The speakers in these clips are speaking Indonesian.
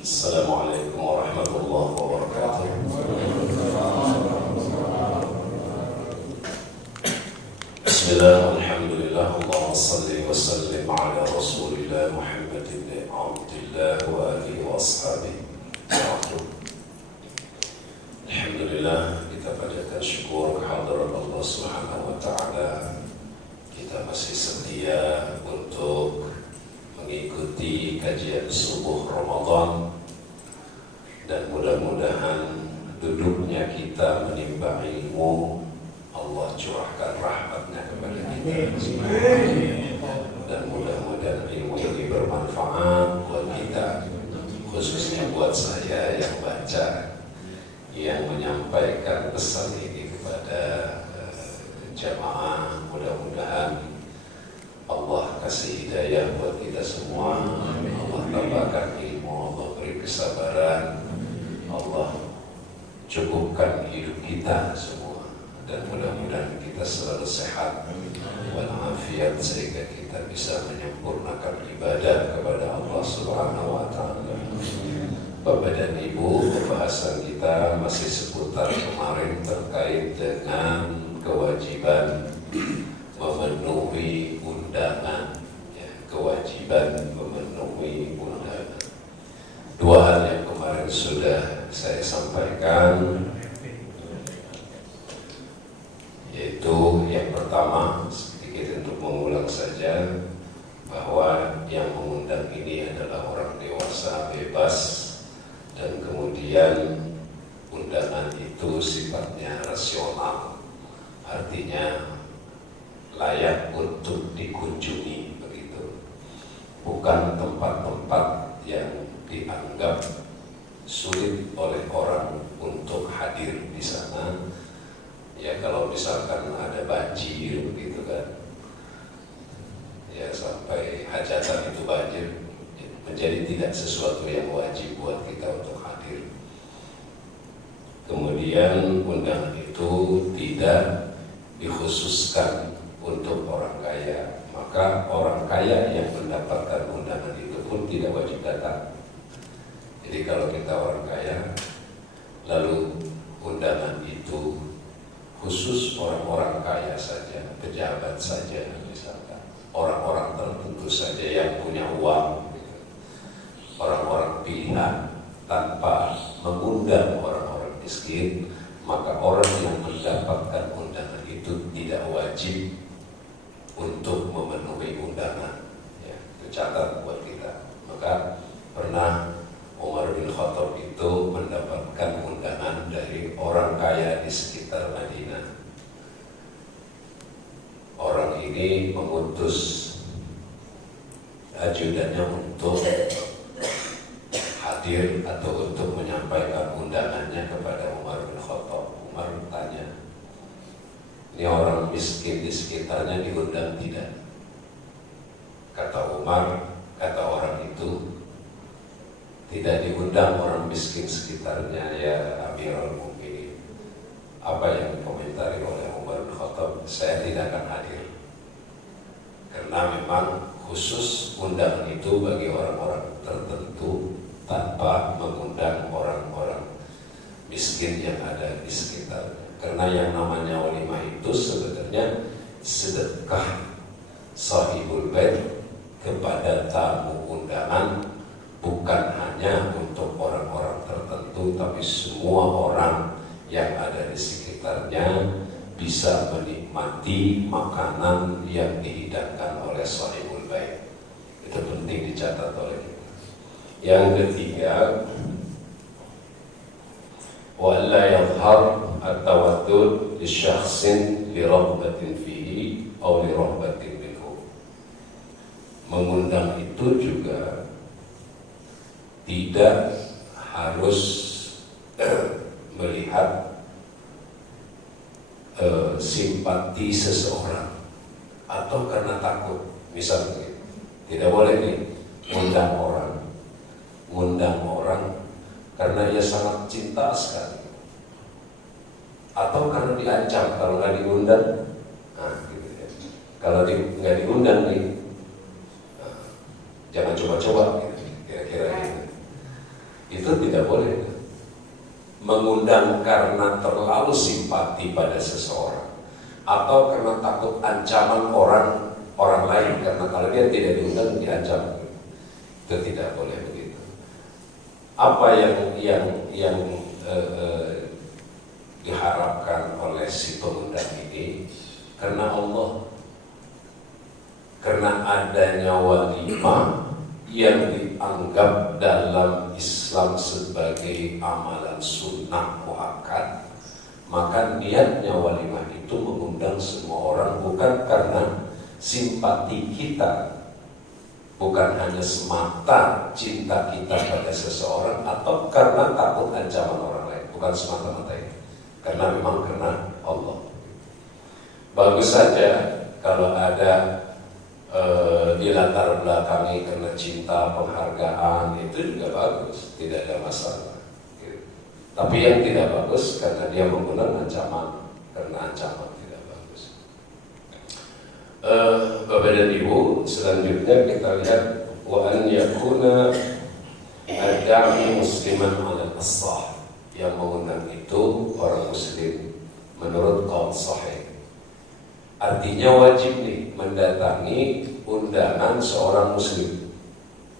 Assalamualaikum warahmatullahi wabarakatuh. Bismillah, alhamdulillah, Allahumma salli wa sallim ala rasulillah Muhammad ibn Abdillah wa alihi wa ashabihi. Alhamdulillah, kita panjatkan syukur kehadirat Allah Subhanahu wa ta'ala. Kita masih setia untuk mengikuti kajian subuh Ramadan, dan mudah-mudahan duduknya kita menimba ilmu, Allah curahkan rahmatnya kepada kita, dan mudah-mudahan ilmu ini bermanfaat buat kita, khususnya buat saya yang baca, yang menyampaikan pesan ini kepada jamaah. Mudah-mudahan Allah kasih hidayah buat kita semua. Allah tambahkan ilmu, Allah beri kesabaran, Allah cukupkan hidup kita semua, dan mudah-mudahan kita selalu sehat walafiat sehingga kita bisa menyempurnakan ibadah kepada Allah Subhanahu wa ta'ala. Bapak dan Ibu, pembahasan kita masih seputar kemarin terkait dengan kewajiban memenuhi undangan, kewajiban memenuhi undangan. Dua hal yang kemarin sudah saya sampaikan, yaitu yang pertama, sedikit untuk mengulang saja, bahwa yang mengundang ini adalah orang dewasa bebas, dan kemudian undangan itu sifatnya rasional, artinya layak untuk dikunjungi, begitu. Bukan tempat-tempat yang dianggap sulit oleh orang untuk hadir di sana. Ya, kalau misalkan ada banjir, begitu kan, ya sampai hajatan itu banjir, menjadi tidak sesuatu yang wajib buat kita untuk hadir. Kemudian undangan itu tidak dikhususkan untuk orang kaya, maka orang kaya yang mendapatkan undangan itu pun tidak wajib datang. Jadi kalau kita orang kaya, lalu undangan itu khusus orang-orang kaya saja, pejabat saja misalkan, orang-orang tertentu saja yang punya uang, orang-orang pilihan, tanpa mengundang orang-orang miskin, maka orang yang mendapatkan undangan itu tidak wajib untuk memenuhi undangan. Ya, itu catat buat kita. Maka pernah Umar bin Khattab itu mendapatkan undangan dari orang kaya di sekitar Madinah. Orang ini mengutus ajudannya untuk hadir atau untuk menyampaikan undangannya kepada Umar bin Khattab. Umar bertanya, ini orang miskin di sekitarnya diundang tidak? Kata Umar, kata orang itu, tidak diundang orang miskin sekitarnya ya Amirul Mukminin. Apa yang dikomentari oleh Umar bin Khattab? Saya tidak akan hadir, karena memang khusus undangan itu bagi orang-orang tertentu, tanpa mengundang orang-orang miskin yang ada di sekitarnya. Karena yang namanya walimah itu sebenarnya sedekah sahibul bait kepada tamu undangan, bukan hanya untuk orang-orang tertentu, tapi semua orang yang ada di sekitarnya bisa menikmati makanan yang dihidangkan oleh sahibul bait. Itu penting dicatat oleh kita. Yang ketiga, وَأَلَّا يَظْهَرْ التَّوَدُّدُ لِشَخْصٍ لِرَغْبَةٍ فِيهِ أَوْ لِرَغْبَةٍ مِنْهُ. Mengundang itu juga tidak harus melihat simpati seseorang atau karena takut. Misalnya, tidak boleh nih ngundang orang karena ia sangat cinta sekali, atau karena diancam kalau nggak diundang. Nah, gitu ya. Kalau nggak diundang nih, jangan coba-coba, gitu, kira-kira gitu. Itu tidak boleh. Mengundang karena terlalu simpati pada seseorang atau karena takut ancaman orang lain, karena kalau dia tidak diundang diancam, itu tidak boleh begitu. Apa yang diharapkan oleh si pengundang ini karena Allah, karena adanya walimah yang dianggap dalam Islam sebagai amalan sunnah muakkad, maka niatnya walimah itu mengundang semua orang, bukan karena simpati kita, bukan hanya semata cinta kita pada seseorang atau karena takut ancaman orang lain, bukan semata-mata itu, karena memang karena Allah. Bagus saja kalau ada di latar belakangi karena cinta, penghargaan, itu juga bagus, tidak ada masalah. Tapi yang tidak bagus karena dia menggunakan ancaman, karena ancaman tidak bagus. Bapak dan Ibu, selanjutnya kita lihat wa an yakuna ad-da'i musliman 'ala al-ashah, yang mengundang itu orang muslim menurut qaul sahih. Artinya wajib nih mendatangi undangan seorang muslim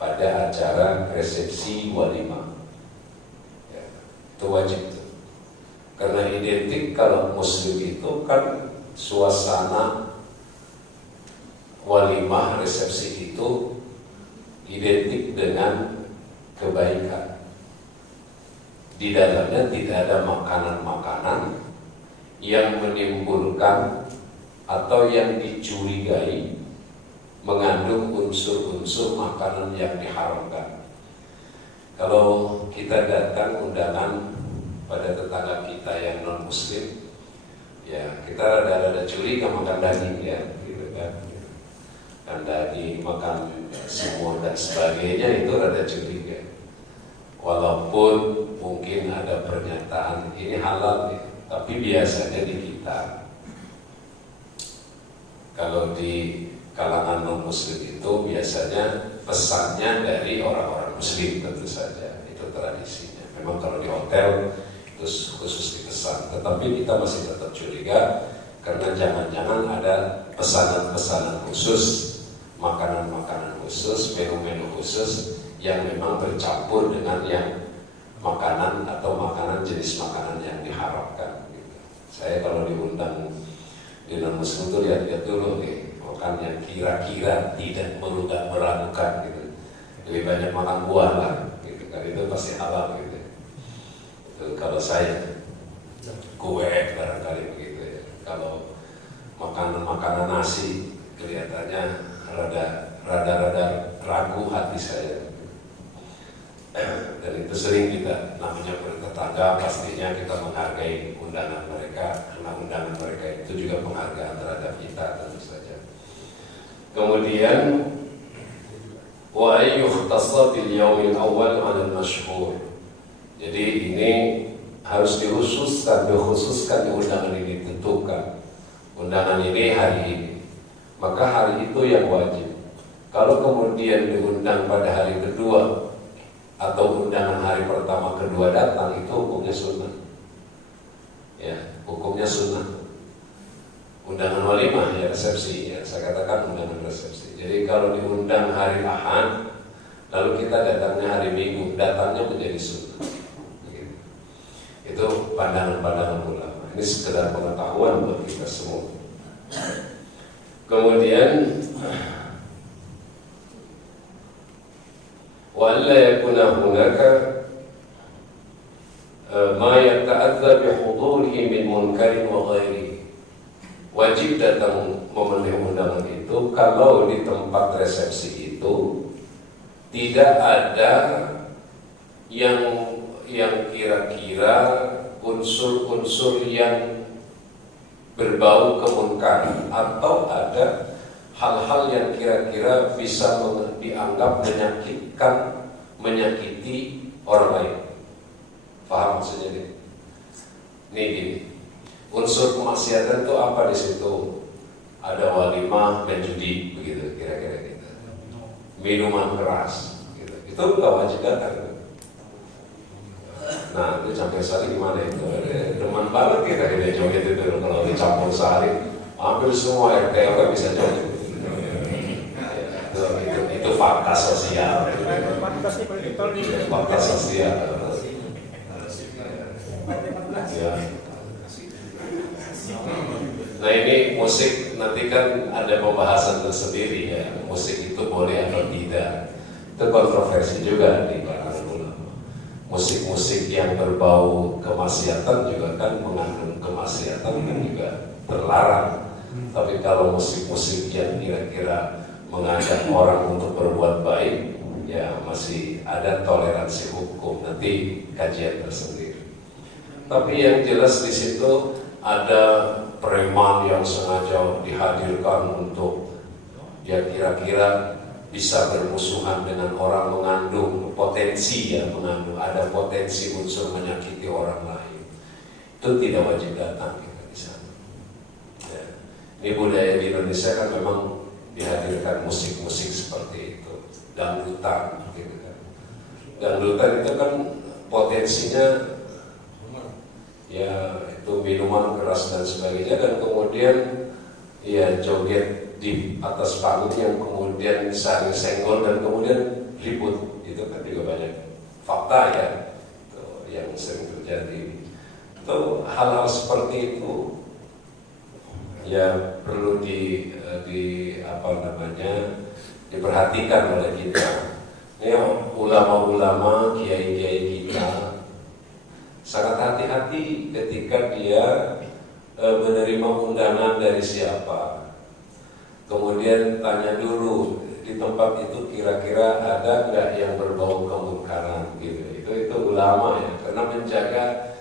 pada acara resepsi walimah. Ya, itu wajib tuh. Karena identik kalau muslim itu kan suasana walimah resepsi itu identik dengan kebaikan. Di dalamnya tidak ada makanan-makanan yang menimbulkan atau yang dicurigai mengandung unsur-unsur makanan yang diharamkan. Kalau kita datang undangan pada tetangga kita yang non muslim, ya kita rada-rada curiga makan daging, ya gitu kan, makan daging, makan semua dan sebagainya, itu rada curiga. Walaupun mungkin ada pernyataan ini halal ya, tapi biasanya di kita, kalau di kalangan non muslim itu biasanya pesannya dari orang-orang muslim, tentu saja itu tradisinya. Memang kalau di hotel itu khusus dipesan, tetapi kita masih tetap curiga karena jangan-jangan ada pesanan-pesanan khusus, makanan-makanan khusus, menu-menu khusus yang memang bercampur dengan yang makanan atau makanan jenis makanan yang diharapkan gitu. Saya kalau diundang di non muslim itu lihat-lihat dulu nih, makan yang kira-kira tidak meragukan gitu. Lebih banyak makan buah lah gitu kan, itu pasti halal gitu. Itu kalau saya kue barangkali begitu ya. Kalau makanan nasi kelihatannya rada ragu hati saya. Dan itu sering kita namanya bertetangga, pastinya kita menghargai undangan mereka, karena undangan mereka itu juga penghargaan terhadap kita tentu saja. Kemudian wa ayyukhtassa bil yaumil awwal 'ala al-mashhur. Jadi ini harus dikhususkan di undangan ini, tentukan undangan ini hari ini, maka hari itu yang wajib. Kalau kemudian diundang pada hari kedua atau undangan hari pertama kedua datang, itu hukumnya sunnah. Ya, hukumnya sunnah. Undangan walimah ya, resepsi ya, saya katakan undangan resepsi. Jadi kalau diundang hari Ahad lalu kita datangnya hari Minggu, datangnya menjadi sunnah. Begitu. Itu pandangan-pandangan ulama. Ini sekedar pengetahuan buat kita semua. Kemudian وَأَلَّا يَكُونَ هُنَاكَ مَا يَتَأَذَّى بِحُضُورِهِ مِنْ مُنْكَرٍ وَغَيْرِهِ. Wajib datang memenuhi undangan itu kalau di tempat resepsi itu tidak ada yang kira-kira unsur-unsur yang berbau kemunkaran, atau ada hal-hal yang kira-kira bisa dianggap menyakiti orang lain. Paham maksudnya ini? Nih gini, unsur kemaksiatan itu apa di situ? Ada walimah, menjudi, begitu kira-kira gitu. Minuman keras, gitu. Itu nggak wajib datang. Nah itu campur sari gimana itu? Demen banget kita dia joget itu kalau dicampur sari. Hampir semua RT RW bisa joget. Itu fakta sosial. Fakta sosial. Ya. Nah ini musik nanti kan ada pembahasan tersendiri ya. Musik itu boleh atau tidak. Itu kontroversi juga di kalangan ulama. Musik-musik yang berbau kemaksiatan juga kan mengandung kemaksiatan kan juga terlarang. Tapi kalau musik-musik yang kira-kira mengajak orang untuk berbuat baik, ya masih ada toleransi hukum. Nanti kajian tersendiri. Tapi yang jelas di situ ada preman yang sengaja dihadirkan untuk ya kira-kira bisa bermusuhan dengan orang, mengandung potensi ya, ada potensi unsur menyakiti orang lain. Itu tidak wajib datang kita di sana. Ya. Ini budaya di Indonesia kan memang dihadirkan musik-musik seperti itu, dangdutan gitu kan. Dangdutan itu kan potensinya ya itu minuman keras dan sebagainya, dan kemudian ya joget di atas panggung yang kemudian saling senggol dan kemudian ribut, itu kan juga banyak fakta ya itu yang sering terjadi. Itu hal-hal seperti itu ya perlu diperhatikan oleh kita. Ini ulama-ulama, kiai-kiai kita sangat hati-hati ketika dia menerima undangan dari siapa. Kemudian tanya dulu di tempat itu kira-kira ada nggak yang berbau kemungkaran gitu. Itu ulama ya, karena menjaga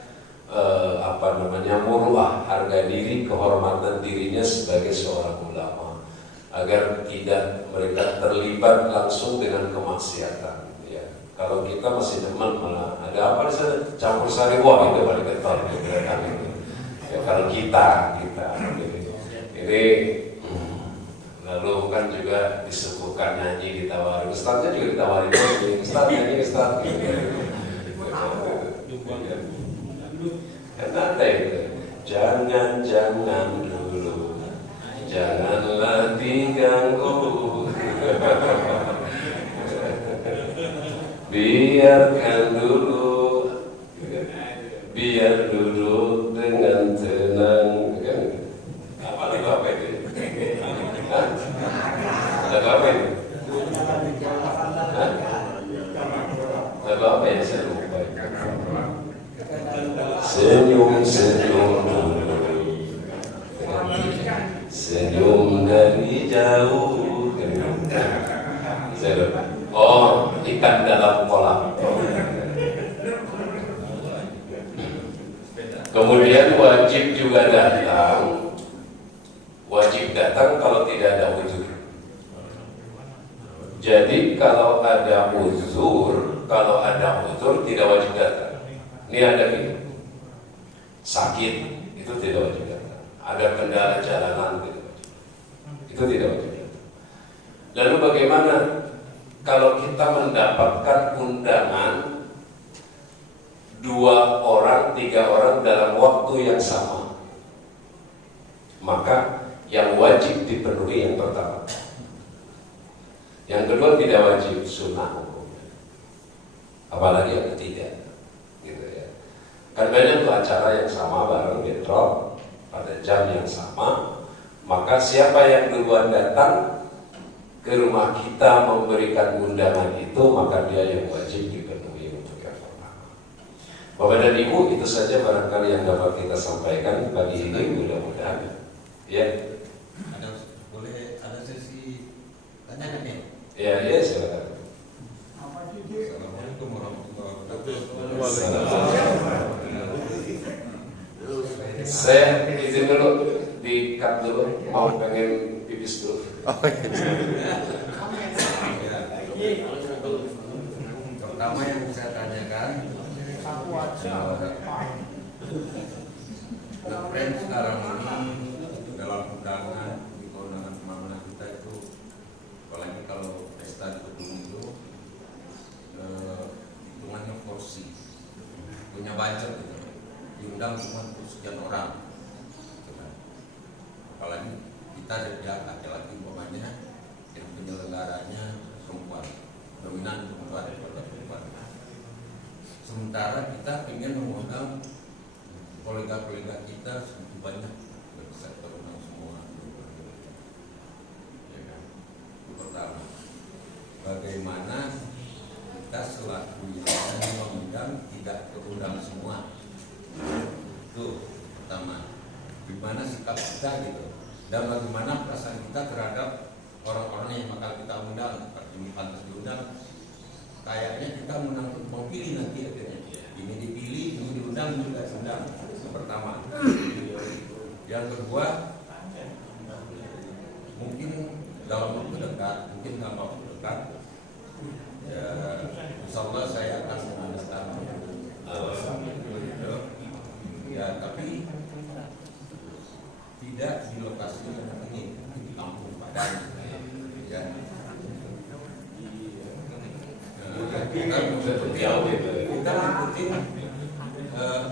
muruah, harga diri, kehormatan dirinya sebagai seorang ulama, agar tidak mereka terlibat langsung dengan kemaksiatan. Ya, kalau kita masih demen malah ada apa di sana campur sari, wah itu paling getol gitu. Ya, kalau kita ini lalu kan juga disuguhkan nyanyi, ditawari, ustadznya juga ditawari, ustadz nyanyi, ustadz gitu. Kan ada itu, jangan dulu, janganlah diganggu, biarkan dulu, biar duduk dengan tenang. Apa itu? Lagu apa ini? Lagu apa ya, saya lupa. Senyum-senyum dulu, senyum dari jauh. Saya lupa. Oh, ikan dalam kolam. Kemudian wajib juga datang. Wajib datang kalau tidak ada uzur. Jadi kalau ada uzur tidak wajib datang. Ini ada gitu. Sakit itu tidak wajib datang. Ada kendala jalanan tidak wajib. Itu tidak wajib datang. Lalu bagaimana kalau kita mendapatkan undangan 2 orang, 3 orang dalam waktu yang sama? Maka yang wajib dipenuhi yang pertama. Yang kedua tidak wajib, sunnah hukumnya. Apalagi yang ketiga, gitu ya. Kan banyak tuh acara yang sama bareng bentrok pada jam yang sama. Maka siapa yang duluan datang ke rumah kita memberikan undangan itu, maka dia yang wajib dipenuhi untuk yang pertama. Bapak dan Ibu, itu saja barangkali yang dapat kita sampaikan pagi ini, mudah-mudahan. Ya. Ada sesi tanya kan ya? Ya, silakan. Assalamualaikum warahmatullahi wabarakatuh. Saya izin dulu, di-cut dulu, mau pengen pipis dulu. Pertama yang saya tanyakan, tren sekarang ini dalam undangan, di keundangan kemana kita itu, apalagi kalau pesta di gedung itu hitungannya porsi. budget gitu. Diundang cuma sekian orang. Apalagi kita ada pihak laki-laki umpamanya yang penyelenggaranya perempuan, dominan perempuan daripada perempuan. Sementara kita ingin mengundang kolega-kolega kita segitu banyak, bisa terundang semua. Ya kan? Itu pertama. Bagaimana kita selaku yang mengundang tidak terundang semua? Itu pertama. Gimana sikap kita gitu, dan bagaimana perasaan kita terhadap orang-orang yang bakal kita undang, ini pantas diundang. Kayaknya kita mau pilih nanti akhirnya. Ini dipilih, ini diundang, ini tidak diundang. Yang pertama. Yang kedua, mungkin dalam waktu dekat, mungkin dalam waktu dekat, ya, insya Allah saya akan mengadakan ya, tapi tidak di lokasi yang ini, di kampung Padang, ya. Kita ikutin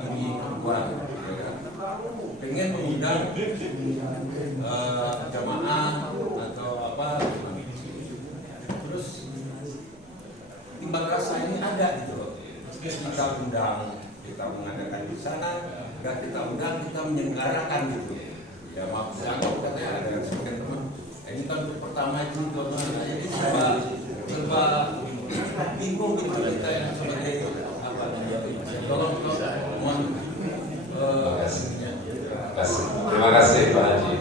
ini perempuan, ya. Pengen mengundang jamaah atau apa, terus timbang rasa ini ada gitu loh. Kita undang, kita mengadakan di sana, nggak kita undang, kita menyelenggarakan gitu. Ya maaf, saya katanya ada yang sebagian teman. Ini kan pertama itu jadi serba bingung gitu kita yang sebagai apa namanya. Tolong mohon. Terima kasih Pak Haji.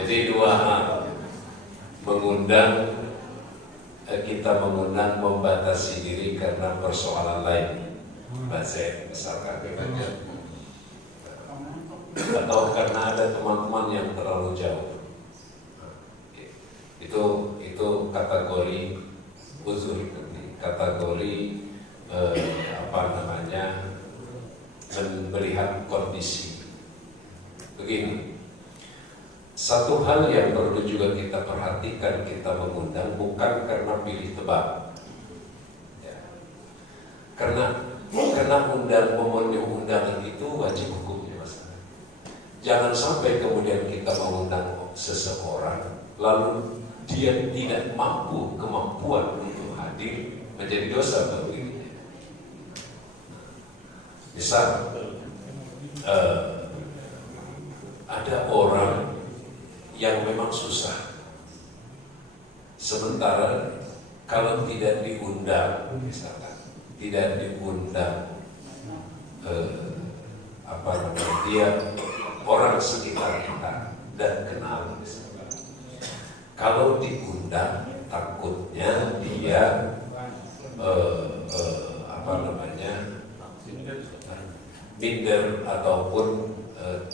Jadi dua hal, kita mengundang membatasi diri karena persoalan lain, bahasa misalkan atau karena ada teman-teman yang terlalu jauh. Itu kategori uzur, kategori melihat kondisi. Begini, satu hal yang perlu juga kita perhatikan kita mengundang bukan karena pilih tebak, ya. Karena memenuhi undangan itu wajib hukumnya, Mas. Jangan sampai kemudian kita mengundang seseorang lalu dia tidak mampu kemampuan untuk hadir, menjadi dosa bagi dirinya. Misal ada orang yang memang susah, sementara kalau tidak diundang, misalkan tidak diundang dia orang sekitar kita dan kenal, misalkan. Kalau diundang takutnya dia minder ataupun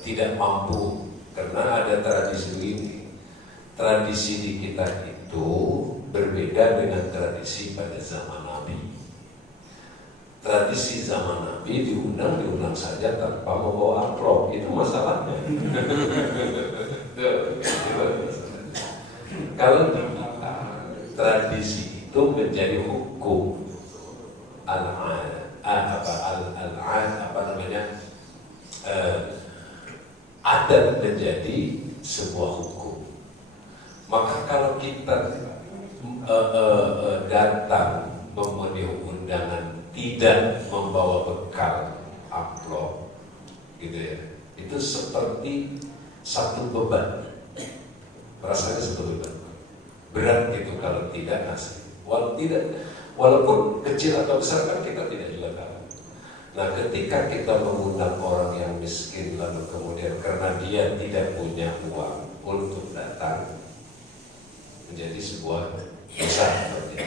tidak mampu, karena ada tradisi ini. Tradisi di kita itu berbeda dengan tradisi pada zaman Nabi. Tradisi zaman Nabi diundang saja tanpa membawa amplop, itu masalahnya. Kalau di kita tradisi itu menjadi hukum adat menjadi sebuah hukum. Maka kalau kita datang memenuhi undangan tidak membawa bekal amplop, gitu ya, itu seperti satu beban. Rasanya satu beban berat gitu kalau tidak ngasih. Walaupun kecil atau besar kan kita tidak juga tahu. Nah, ketika kita mengundang orang yang miskin lalu kemudian karena dia tidak punya uang untuk datang, menjadi sebuah dosa seperti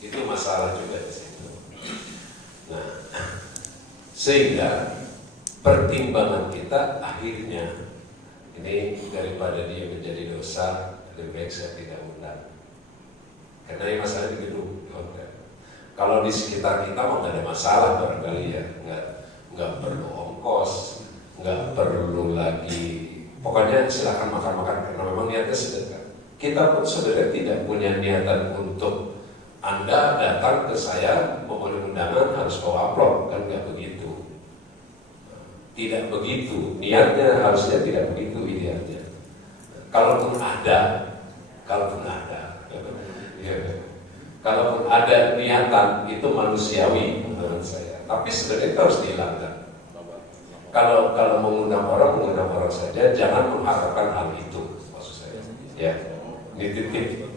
itu masalah juga di situ. Nah, sehingga pertimbangan kita akhirnya ini daripada dia menjadi dosa, lebih baik saya tidak undang. Karena ini masalah di gedung, di hotel. Kalau di sekitar kita mah nggak ada masalah barangkali ya, nggak perlu ongkos, nggak perlu lagi. Pokoknya silakan makan-makan karena memang niatnya sedekah. Kita pun sebenarnya tidak punya niatan untuk Anda datang ke saya memenuhi undangan harus bawa amplop, kan nggak begitu. tidak begitu, niatnya harusnya tidak begitu idealnya. Kalaupun ada, ya, kalaupun ada niatan itu manusiawi menurut saya. Tapi sebenarnya itu harus dihilangkan. Kalau mengundang orang saja, jangan mengharapkan hal itu, maksud saya. Ya, ini titik.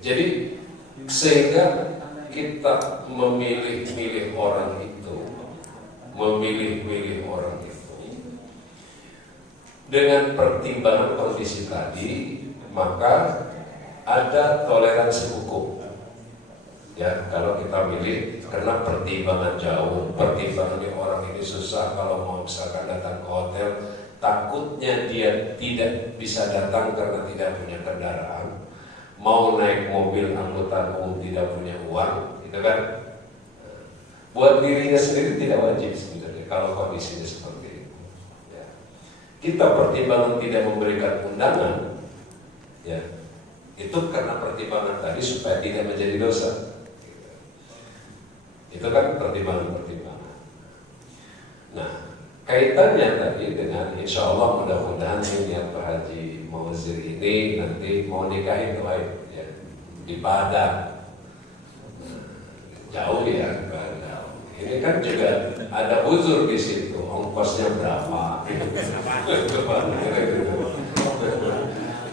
Jadi sehingga kita memilih orang itu, dengan pertimbangan kondisi tadi, maka ada toleransi hukum. Ya, kalau kita milih karena pertimbangan jauh, pertimbangannya orang ini susah, kalau mau misalkan datang ke hotel, takutnya dia tidak bisa datang karena tidak punya kendaraan, mau naik mobil angkutan umum tidak punya uang, gitu kan? Buat dirinya sendiri tidak wajib sebenarnya kalau kondisinya seperti itu. Ya. Kita pertimbangan tidak memberikan undangan, ya, itu karena pertimbangan tadi supaya tidak menjadi dosa. Itu kan pertimbangan. Nah, kaitannya tadi dengan insya Allah mudah-mudahan niat Pak Haji Mauzir ini nanti mau nikahin doain ya, di Padang. Jauh ya, ini kan juga ada uzur di situ, ongkosnya berapa?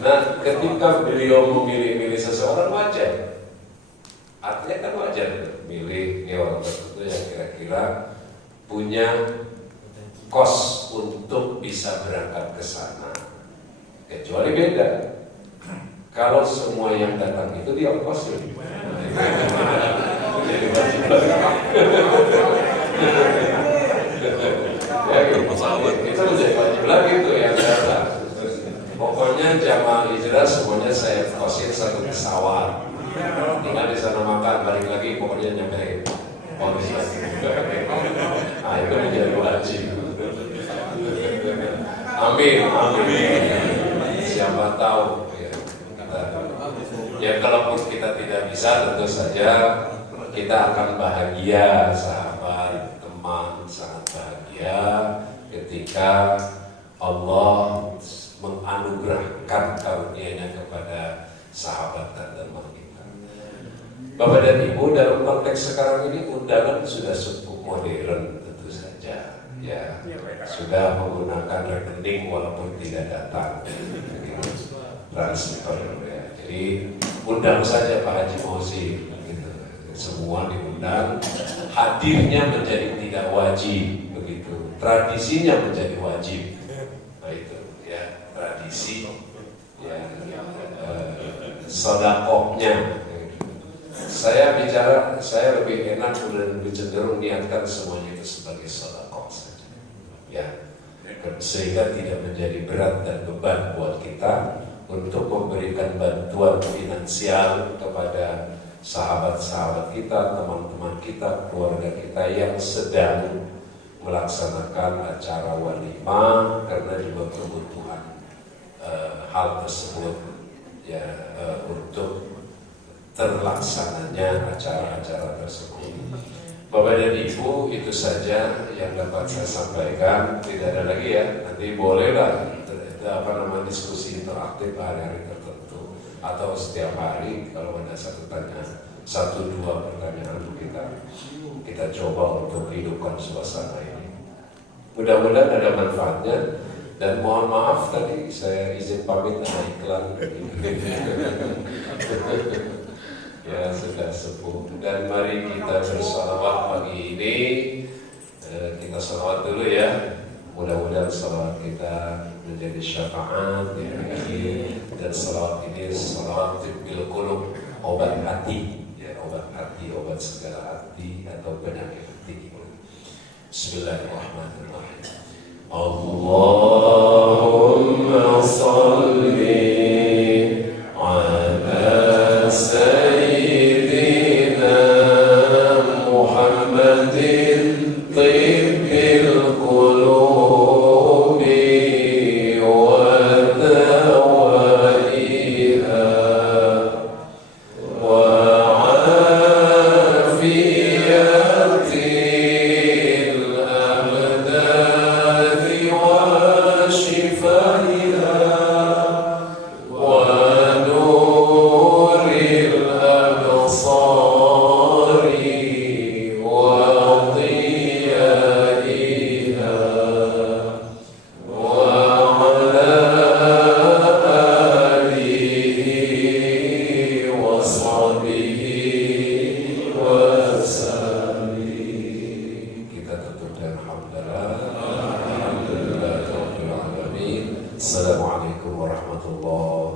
Nah, ketika beliau memilih seseorang wajar. Artinya kan wajar milih orang tertentu yang kira-kira punya kos untuk bisa berangkat ke sana. Kecuali beda, kalau semua yang datang itu diongkosin. Jadi wajib lagi. Ya, itu menjadi wajib lagi tuh yang datang. Pokoknya jamaah hijrah semuanya saya kosin satu pesawat. Tinggal di sana makan, balik lagi pokoknya nyampe polis lagi. Nah, itu menjadi wajib. Amin. Siapa tahu ya kalaupun kita tidak bisa, tentu saja kita akan bahagia, sahabat, teman, sangat bahagia ketika Allah menganugerahkan karunia-Nya kepada sahabat dan teman kita. Bapak dan Ibu, dalam konteks sekarang ini undangan sudah cukup modern tentu saja, ya, sudah menggunakan rekening walaupun tidak datang, transfer, ya. Jadi undang saja Pak Haji Mauzir, gitu. Semua diundang, hadirnya menjadi tidak wajib, begitu. Tradisinya menjadi wajib, nah itu, ya, tradisi, ya, sodakohnya. Saya lebih enak dan lebih cenderung niatkan semuanya itu sebagai sedekah saja, ya, sehingga tidak menjadi berat dan beban buat kita untuk memberikan bantuan finansial kepada sahabat-sahabat kita, teman-teman kita, keluarga kita yang sedang melaksanakan acara walimah karena juga kebutuhan hal tersebut, ya, untuk terlaksananya acara-acara tersebut. Bapak dan Ibu, itu saja yang dapat saya sampaikan. Tidak ada lagi ya. Nanti bolehlah diskusi interaktif hari-hari tertentu atau setiap hari kalau ada satu dua pertanyaan kita coba untuk hidupkan suasana ini. Mudah-mudahan ada manfaatnya. Dan mohon maaf tadi saya izin pamit sama iklan. Ya, sudah sepuh. Dan mari kita bersalawat pagi ini. Kita salawat dulu ya. Mudah-mudahan salawat kita menjadi syafaat ya, dan salawat ini salawat bil qulub, obat hati ya, obat hati, obat segala hati atau penyakit hati. Bismillahirrahmanirrahim. Allahumma salli ala sayyidina Muhammadin tibbil qulubi wa dawaiha wa afiyatil warahmatullahi